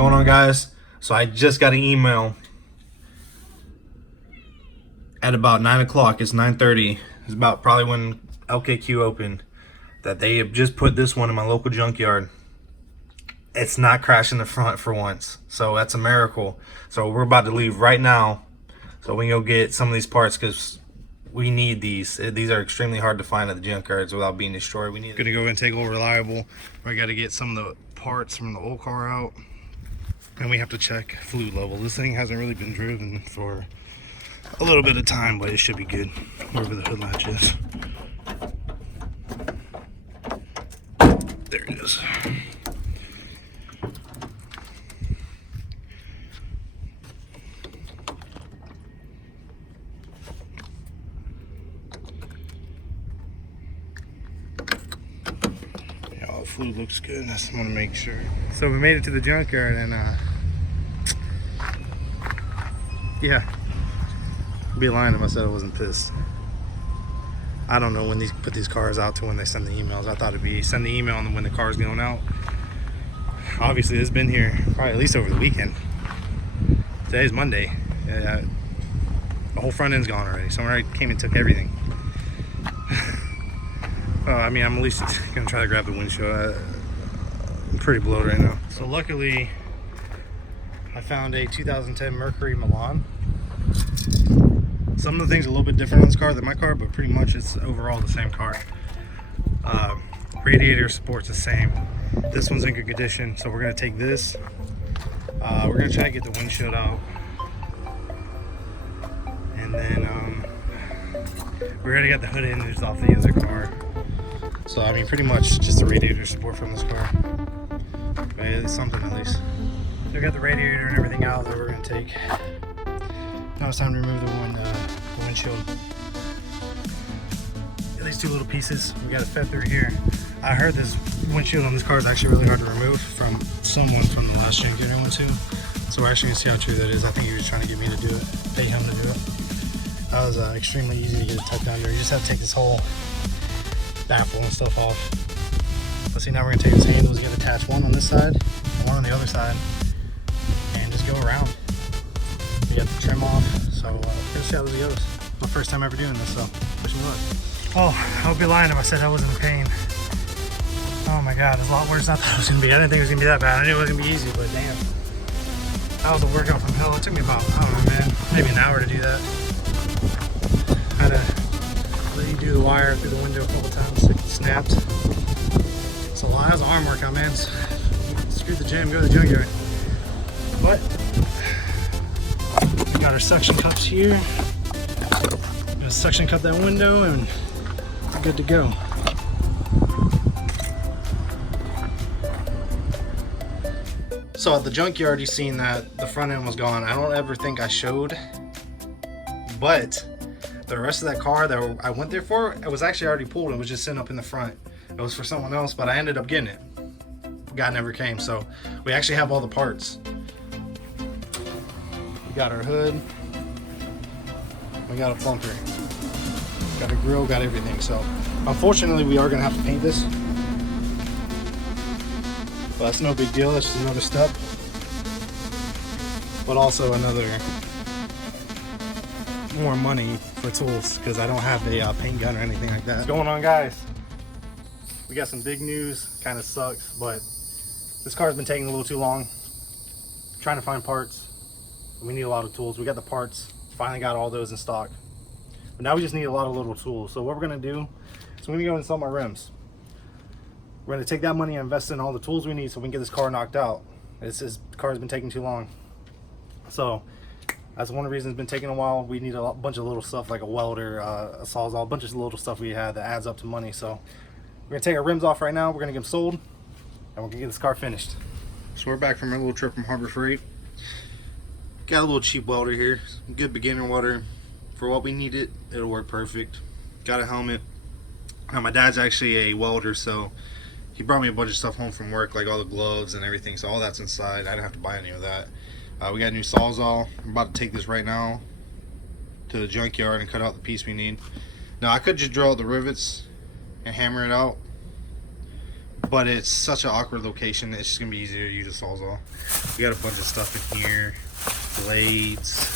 going on, guys? So I just got an email at about 9 o'clock. It's 9:30. It's about probably when LKQ opened, that they have just put this one in my local junkyard. It's not crashing the front for once, so that's a miracle. So we're about to leave right now so we can go get some of these parts, because we need these. These are extremely hard to find at the junkyards without being destroyed. We need to go and take old Reliable. We got to get some of the parts from the old car out, and we have to check fluid level. This thing hasn't really been driven for a little bit of time, but it should be good. Wherever the hood latch is. There it is. Fluid looks good. I just want to make sure. So we made it to the junkyard, and yeah, I'd be lying if I said I wasn't pissed. I don't know when these put these cars out to when they send the emails. I thought it'd be send the email and when the car's going out. Obviously it's been here probably at least over the weekend. Today's Monday. The whole front end's gone already. Someone already came and took everything. I mean, I'm at least gonna try to grab the windshield. I'm pretty blowed right now. So luckily, I found a 2010 Mercury Milan. Some of the things are a little bit different on this car than my car, but pretty much it's overall the same car. Radiator support's the same. This one's in good condition, so we're gonna take this. We're gonna try to get the windshield out, and then we're gonna get the hood hinges off the other car. So I mean, pretty much just the radiator support from this car. But it's something at least. So we got the radiator and everything out that we're gonna take. Now it's time to remove the windshield. Got these two little pieces. We got it fed through here. I heard this windshield on this car is actually really hard to remove from someone from the last junkyard I went to. So we're actually gonna see how true that is. I think he was trying to get me to do it, pay him to do it. That was extremely easy to get it tucked under. You just have to take this whole baffle and stuff off. Let's see, now we're gonna take these handles. You gotta attach one on this side, one on the other side, and just go around. You got the trim off, so we're gonna see how this goes. My first time ever doing this, so wish me luck. Oh, I would be lying if I said I wasn't in pain. Oh my god, it's a lot worse than I thought it was gonna be. I didn't think it was gonna be that bad. I knew it was gonna be easy, but damn. That was a workout from hell. It took me about, I don't know, man, maybe an hour to do that. I had to redo the wire through the window a couple times. It snapped. So that was an arm workout, man. Screw the gym, go to the junkyard. But we got our suction cups here. Gonna suction cup that window, and we're good to go. So at the junkyard, you've seen that the front end was gone. I don't ever think I showed, but the rest of that car that I went there for, it was actually already pulled. It was just sitting up in the front. It was for someone else, but I ended up getting it. Guy never came, so we actually have all the parts. We got our hood. We got a bumper. Got a grill, got everything. So unfortunately, we are gonna have to paint this. But that's no big deal. It's just another step. But also another more money for tools, because I don't have a paint gun or anything like that. What's going on, guys? We got some big news. Kind of sucks, but this car's been taking a little too long. Trying to find parts. We need a lot of tools. We got the parts. Finally got all those in stock. But now we just need a lot of little tools. So what we're gonna do is we're gonna go and sell my rims. We're gonna take that money and invest in all the tools we need so we can get this car knocked out. This car's been taking too long. So that's one of the reasons it's been taking a while. We need a bunch of little stuff like a welder, a sawzall, a bunch of little stuff we had that adds up to money. So we're gonna take our rims off right now. We're gonna get them sold, and we're gonna get this car finished. So we're back from our little trip from Harbor Freight. Got a little cheap welder here, good beginner welder. For what we need it, it'll work perfect. Got a helmet. Now my dad's actually a welder, so he brought me a bunch of stuff home from work, like all the gloves and everything. So all that's inside. I didn't have to buy any of that. We got a new sawzall. I'm about to take this right now to the junkyard and cut out the piece we need. Now I could just drill out the rivets and hammer it out, but it's such an awkward location. It's just gonna be easier to use a Sawzall. We got a bunch of stuff in here, blades,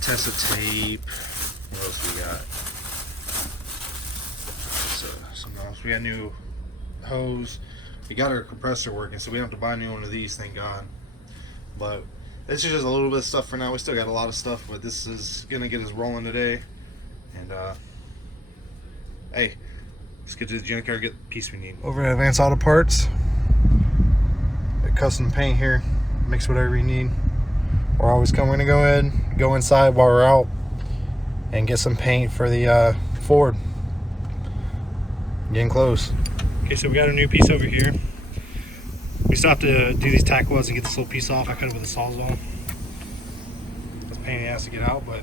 test of tape. What else we got? Something else. We got new hose. We got our compressor working, so we don't have to buy a new one of these, thank God. But this is just a little bit of stuff for now. We still got a lot of stuff, but this is gonna get us rolling today. And hey, let's get to the junkyard, get the piece we need. Over at Advanced Auto Parts, got custom paint here. Mix whatever you need. We're always gonna go in, go inside while we're out, and get some paint for the Ford. Getting close. Okay, so we got a new piece over here. We still have to do these tack welds and get this little piece off. I cut it with a Sawzall. It's a pain in the ass to get out, but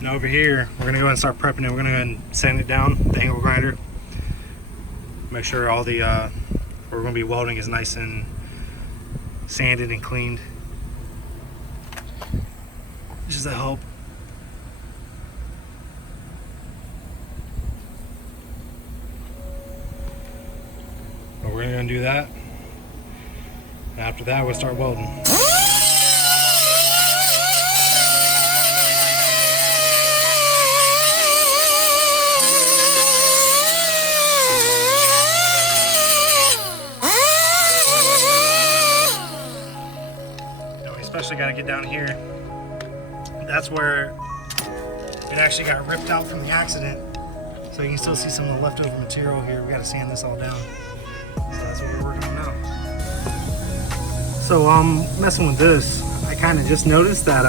now over here, we're gonna go ahead and start prepping it. We're gonna go ahead and sand it down, the angle grinder. Make sure all the, where we're gonna be welding is nice and sanded and cleaned. Just to help. But we're gonna do that. And after that, we'll start welding. Especially got to get down here. That's where it actually got ripped out from the accident. So you can still see some of the leftover material here. We got to sand this all down. So that's what we're working on now. So messing with this, I kind of just noticed that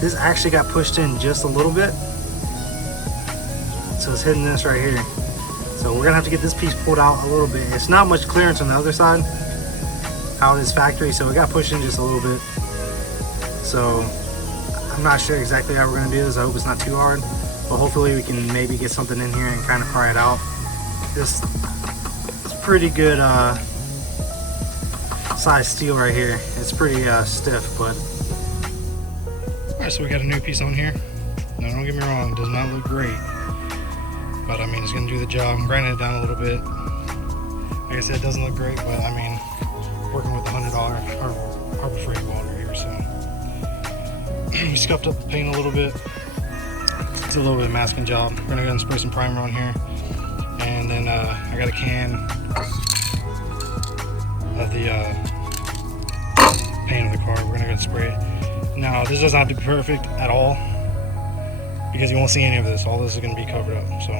this actually got pushed in just a little bit. So it's hitting this right here. So we're gonna have to get this piece pulled out a little bit. It's not much clearance on the other side, out of this factory, so it got pushed in just a little bit. So I'm not sure exactly how we're gonna do this. I hope it's not too hard, but hopefully we can maybe get something in here and kind of pry it out. This is pretty good size steel right here. It's pretty stiff, but all right. So we got a new piece on here. Now don't get me wrong, it does not look great, but I mean it's gonna do the job. I'm grinding it down a little bit. Like I said, it doesn't look great, but I mean, working with the $100 Harbor Freight welder here, so we scuffed up the paint a little bit. It's a little bit of masking job. We're gonna go and spray some primer on here, and then I got a can of the paint of the car. We're gonna go and spray it. Now this doesn't have to be perfect at all, because you won't see any of this. All this is gonna be covered up. So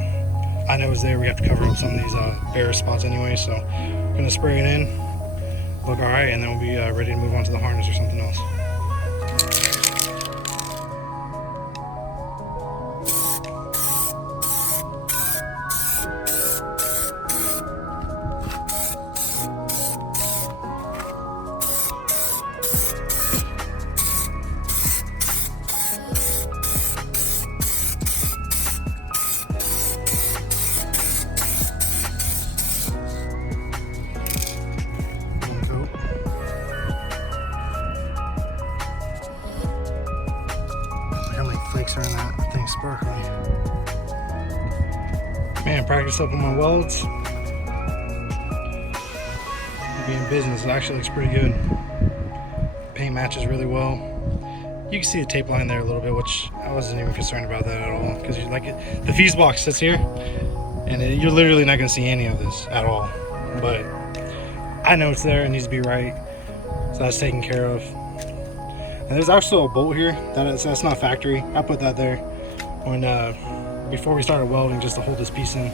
I know it's there. We have to cover up some of these bare spots anyway. So we're gonna spray it in. Look all right, and then we'll be ready to move on to the harness or something else. Around that thing sparkling. Man, practice up on my welds. Be in business. It actually looks pretty good. Paint matches really well. You can see the tape line there a little bit, which I wasn't even concerned about that at all, because you like it. The fuse box sits here, and you're literally not going to see any of this at all. But I know it's there. It needs to be right, so that's taken care of. And there's also a bolt here that's not factory. I put that there when before we started welding, just to hold this piece in.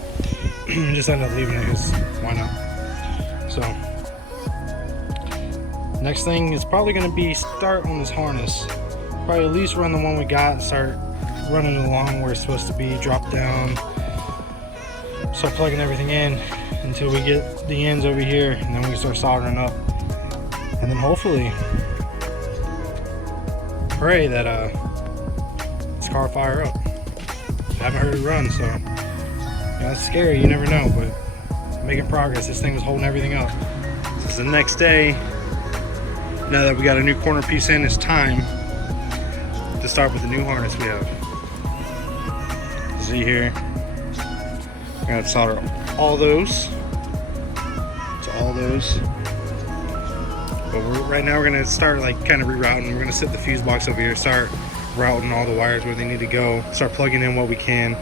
Just ended up leaving it because why not? So next thing is probably going to be start on this harness. Probably at least run the one we got, start running it along where it's supposed to be, drop down, start plugging everything in until we get the ends over here, and then we can start soldering up, and then hopefully pray that this car will fire up. I haven't heard it run, so it's scary. You never know, but making progress. This thing was holding everything up. This is the next day. Now that we got a new corner piece in, it's time to start with the new harness we have. See here, I'm gonna solder all those to all those. But right now we're gonna start like kind of rerouting. We're gonna set the fuse box over here, start routing all the wires where they need to go, start plugging in what we can.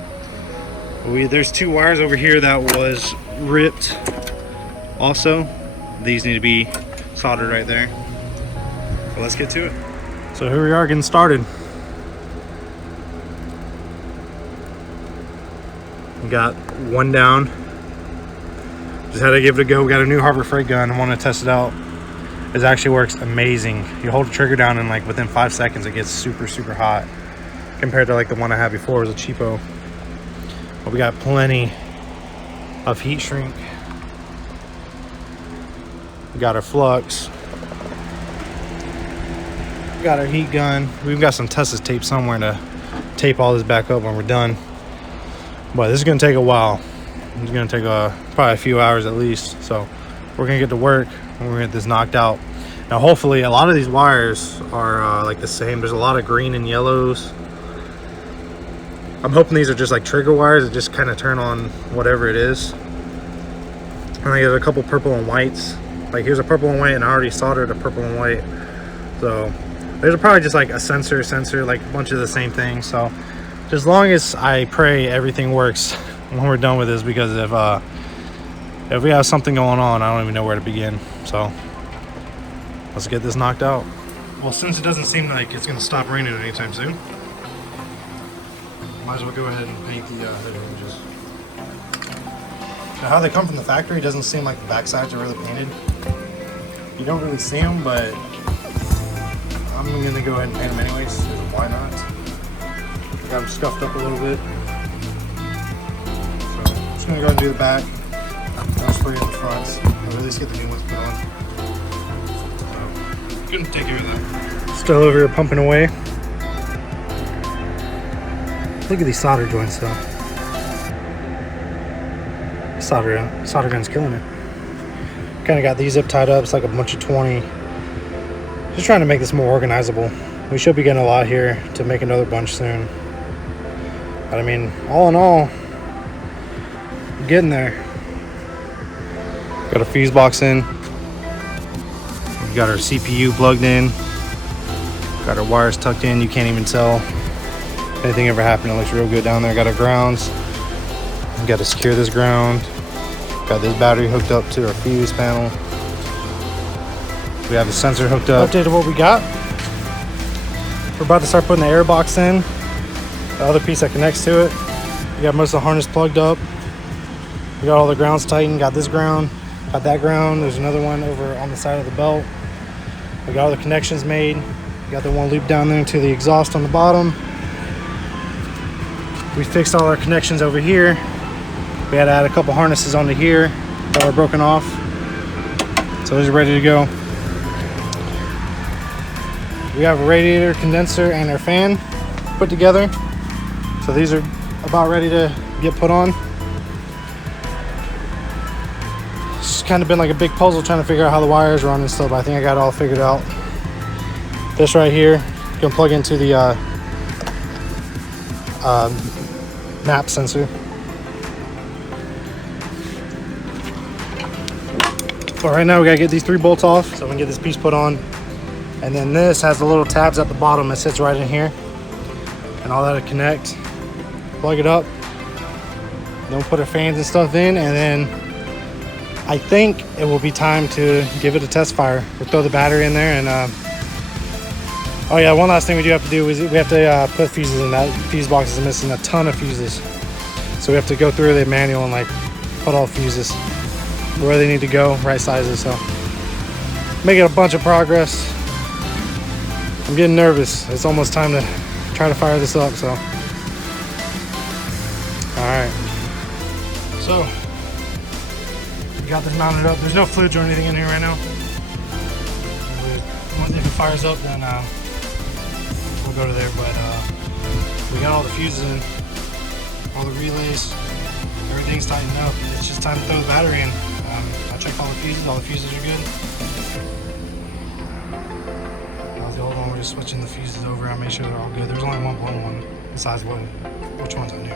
There's 2 wires over here that was ripped also. These need to be soldered right there. So let's get to it. So here we are getting started. We got 1 down. Just had to give it a go. We got a new Harbor Freight gun. I want to test it out. It actually works amazing. You hold the trigger down and like within 5 seconds it gets super hot compared to like the one I had before. It was a cheapo. But we got plenty of heat shrink. We got our flux. We got our heat gun. We've got some Texas tape somewhere to tape all this back up when we're done. But this is gonna take a while. It's gonna take probably a few hours at least. So we're gonna get to work and we're gonna get this knocked out. Now hopefully a lot of these wires are like the same. There's a lot of green and yellows. I'm hoping these are just like trigger wires that just kind of turn on whatever it is. And I get a couple purple and whites. Like here's a purple and white, and I already soldered a purple and white. So there's probably just like a sensor, like a bunch of the same things. So just as long as I pray everything works when we're done with this, because if we have something going on, I don't even know where to begin. So let's get this knocked out. Well, since it doesn't seem like it's gonna stop raining anytime soon, might as well go ahead and paint the hood hinges. Now, how they come from the factory, it doesn't seem like the back sides are really painted. You don't really see them, but I'm gonna go ahead and paint them anyways. So why not? Got them scuffed up a little bit. So I'm just gonna go ahead and do the back. I'll spray in the fronts. I'll at least get the new ones put on. So gonna take care of that. Still over here pumping away. Look at these solder joints though. Solder gun's killing it. Kind of got these zip tied up. It's like a bunch of 20. Just trying to make this more organizable. We should be getting a lot here to make another bunch soon. But I mean, all in all, we're getting there. Got a fuse box in. We got our CPU plugged in. Got our wires tucked in. You can't even tell if anything ever happened. It looks real good down there. Got our grounds. We got to secure this ground. Got this battery hooked up to our fuse panel. We have the sensor hooked up. Updated what we got. We're about to start putting the air box in. The other piece that connects to it. We got most of the harness plugged up. We got all the grounds tightened. Got this ground. Got that ground. There's another one over on the side of the belt. We got all the connections made. We got the one loop down there to the exhaust on the bottom. We fixed all our connections over here. We had to add a couple harnesses onto here that were broken off. So those are ready to go. We have a radiator, condenser, and our fan put together. So these are about ready to get put on. It's kind of been like a big puzzle trying to figure out how the wires run and stuff, but I think I got it all figured out. This right here, you can plug into the map sensor. But right now we gotta get these 3 bolts off so we can get this piece put on. And then this has the little tabs at the bottom that sits right in here. And all that'll connect. Plug it up. Then we'll put our fans and stuff in, and then I think it will be time to give it a test fire. We'll throw the battery in there and oh yeah, one last thing we do have to do is we have to put fuses in. That fuse box is missing a ton of fuses. So we have to go through the manual and like put all the fuses where they need to go, right sizes. So making a bunch of progress. I'm getting nervous. It's almost time to try to fire this up, so. All right. So, we got this mounted up. There's no fluids or anything in here right now. If it fires up, then we'll go to there, but we got all the fuses in, all the relays, everything's tightened up. It's just time to throw the battery in. I checked all the fuses are good. The old one, we're just switching the fuses over. I made sure they're all good. There's only one blown one besides which ones I knew.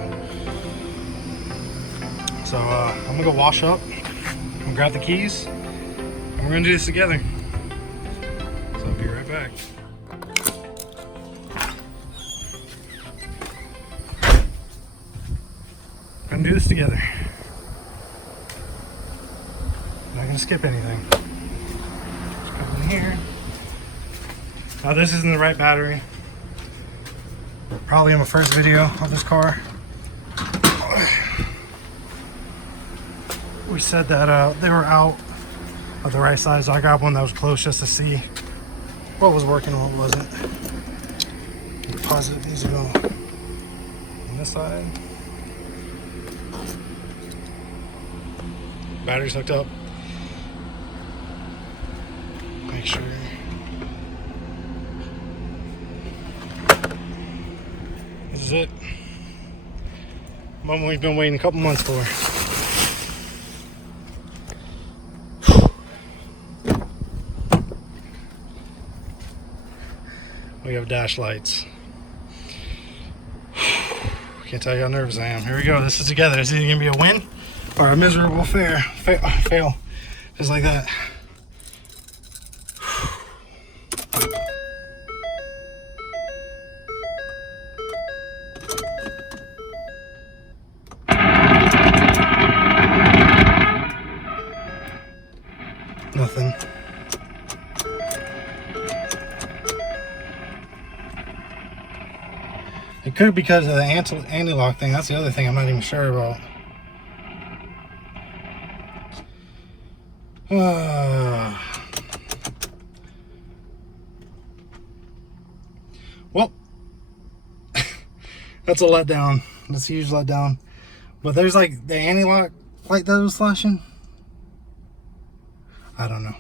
So I'm gonna go wash up, I'm gonna grab the keys, and we're gonna do this together. So I'll be right back. We're gonna do this together. Not gonna skip anything. Just put it in here. Now this isn't the right battery. Probably in my first video of this car. We said that they were out of the right size, so I got one that was close just to see what was working and what wasn't. The deposit needs to go on this side. Battery's hooked up. Make sure. This is it. Moment we've been waiting a couple months for. We have dash lights. Can't tell you how nervous I am. Here we go. This is together. Is it gonna be a win or a miserable fail? Just like that. Nothing. It could be because of the anti-lock thing. That's the other thing I'm not even sure about. Well, that's a letdown. That's a huge letdown. But there's like the anti-lock light that was flashing. I don't know.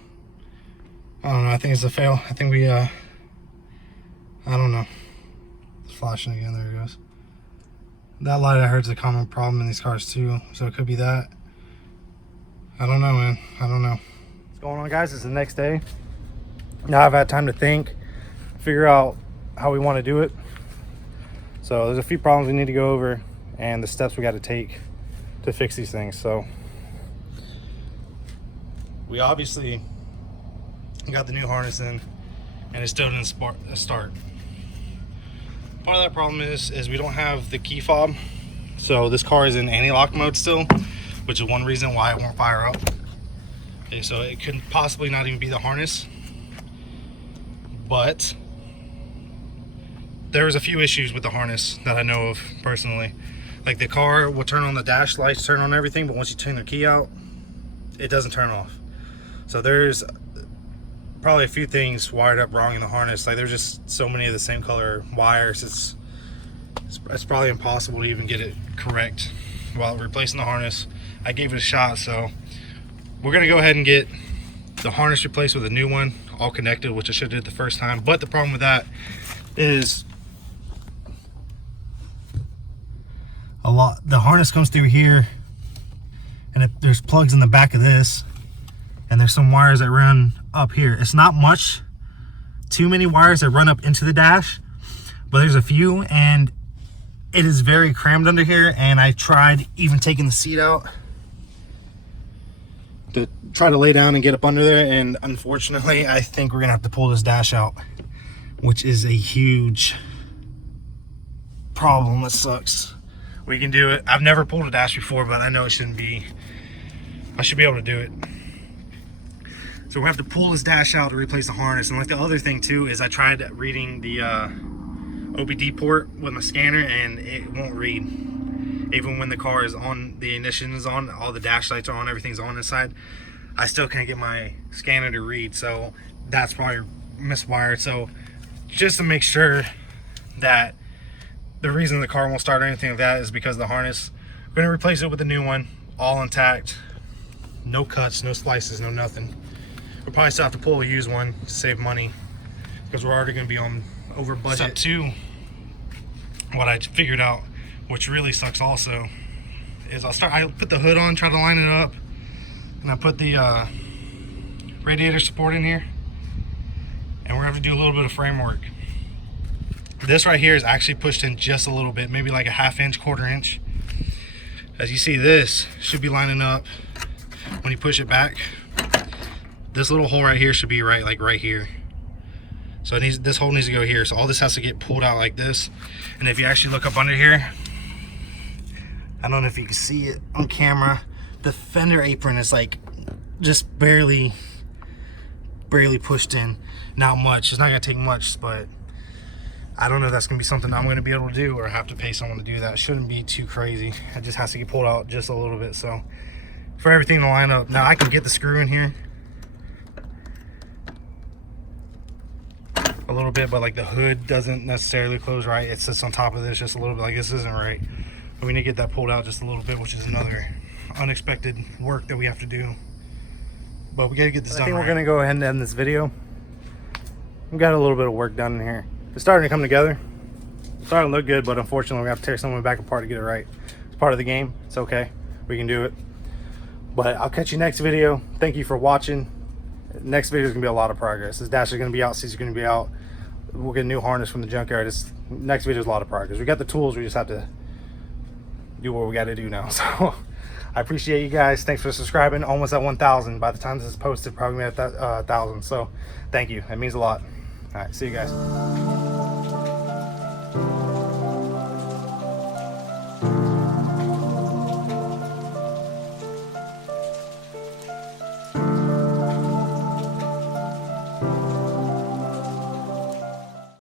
I think it's a fail. I think we, I don't know. It's flashing again. There it goes. That light I heard is a common problem in these cars too. So it could be that. I don't know, man. I don't know. What's going on, guys? It's the next day. Now I've had time to think, figure out how we want to do it. So there's a few problems we need to go over and the steps we got to take to fix these things. So we obviously got the new harness in and it still didn't start. Part of that problem is we don't have the key fob. So this car is in anti-lock mode still, which is one reason why it won't fire up. Okay, so it could possibly not even be the harness, but there's a few issues with the harness that I know of personally. Like the car will turn on the dash lights, turn on everything, but once you turn the key out, it doesn't turn off. So there's probably a few things wired up wrong in the harness. Like there's just so many of the same color wires. It's probably impossible to even get it correct while replacing the harness. I gave it a shot, so we're gonna go ahead and get the harness replaced with a new one, all connected, which I should have did the first time. But the problem with that is the harness comes through here, and there's plugs in the back of this, and there's some wires that run up here. It's not much, too many wires that run up into the dash, but there's a few, and it is very crammed under here. And I tried even taking the seat out to try to lay down and get up under there, and unfortunately I think we're gonna have to pull this dash out, which is a huge problem. That sucks. We can do it. I've never pulled a dash before, but I know it shouldn't be. I should be able to do it. So we have to pull this dash out to replace the harness. And like the other thing too is I tried reading the OBD port with my scanner and it won't read. Even when the car is on, the ignition is on, all the dash lights are on, everything's on inside, I still can't get my scanner to read. So that's probably miswired. So just to make sure that the reason the car won't start or anything like that is because of the harness, we're gonna replace it with a new one, all intact, no cuts, no slices, no nothing. We'll probably still have to pull a used one to save money because we're already gonna be on over budget. Step two, what I figured out, which really sucks also, is I put the hood on, try to line it up, and I put the radiator support in here, and we're gonna have to do a little bit of framework. This right here is actually pushed in just a little bit, maybe like a 1/2 inch, 1/4 inch. As you see, this should be lining up when you push it back. This little hole right here should be right, like right here. So it needs, this hole needs to go here. So all this has to get pulled out like this. And if you actually look up under here, I don't know if you can see it on camera, the fender apron is like just barely pushed in. Not much. It's not gonna take much, but I don't know if that's gonna be something I'm gonna be able to do or have to pay someone to do that. It shouldn't be too crazy. It just has to get pulled out just a little bit. So for everything to line up. Now I can get the screw in here a little bit, but like the hood doesn't necessarily close right. It sits on top of this just a little bit, like this isn't right. But we need to get that pulled out just a little bit, which is another unexpected work that we have to do. But we gotta get this done. I think we're gonna go ahead and end this video. We got a little bit of work done in here. It's starting to come together. It's starting to look good, but unfortunately we have to tear some of it back apart to get it right. It's part of the game. It's okay. We can do it. But I'll catch you next video. Thank you for watching. Next video is gonna be a lot of progress. This dash is gonna be out, seats are gonna be out. We'll get a new harness from the junkyard. Next video is a lot of progress. We got the tools, we just have to do what we gotta do now. So I appreciate you guys. Thanks for subscribing. Almost at 1,000. By the time this is posted, probably at that 1,000. So thank you. That means a lot. All right, see you guys.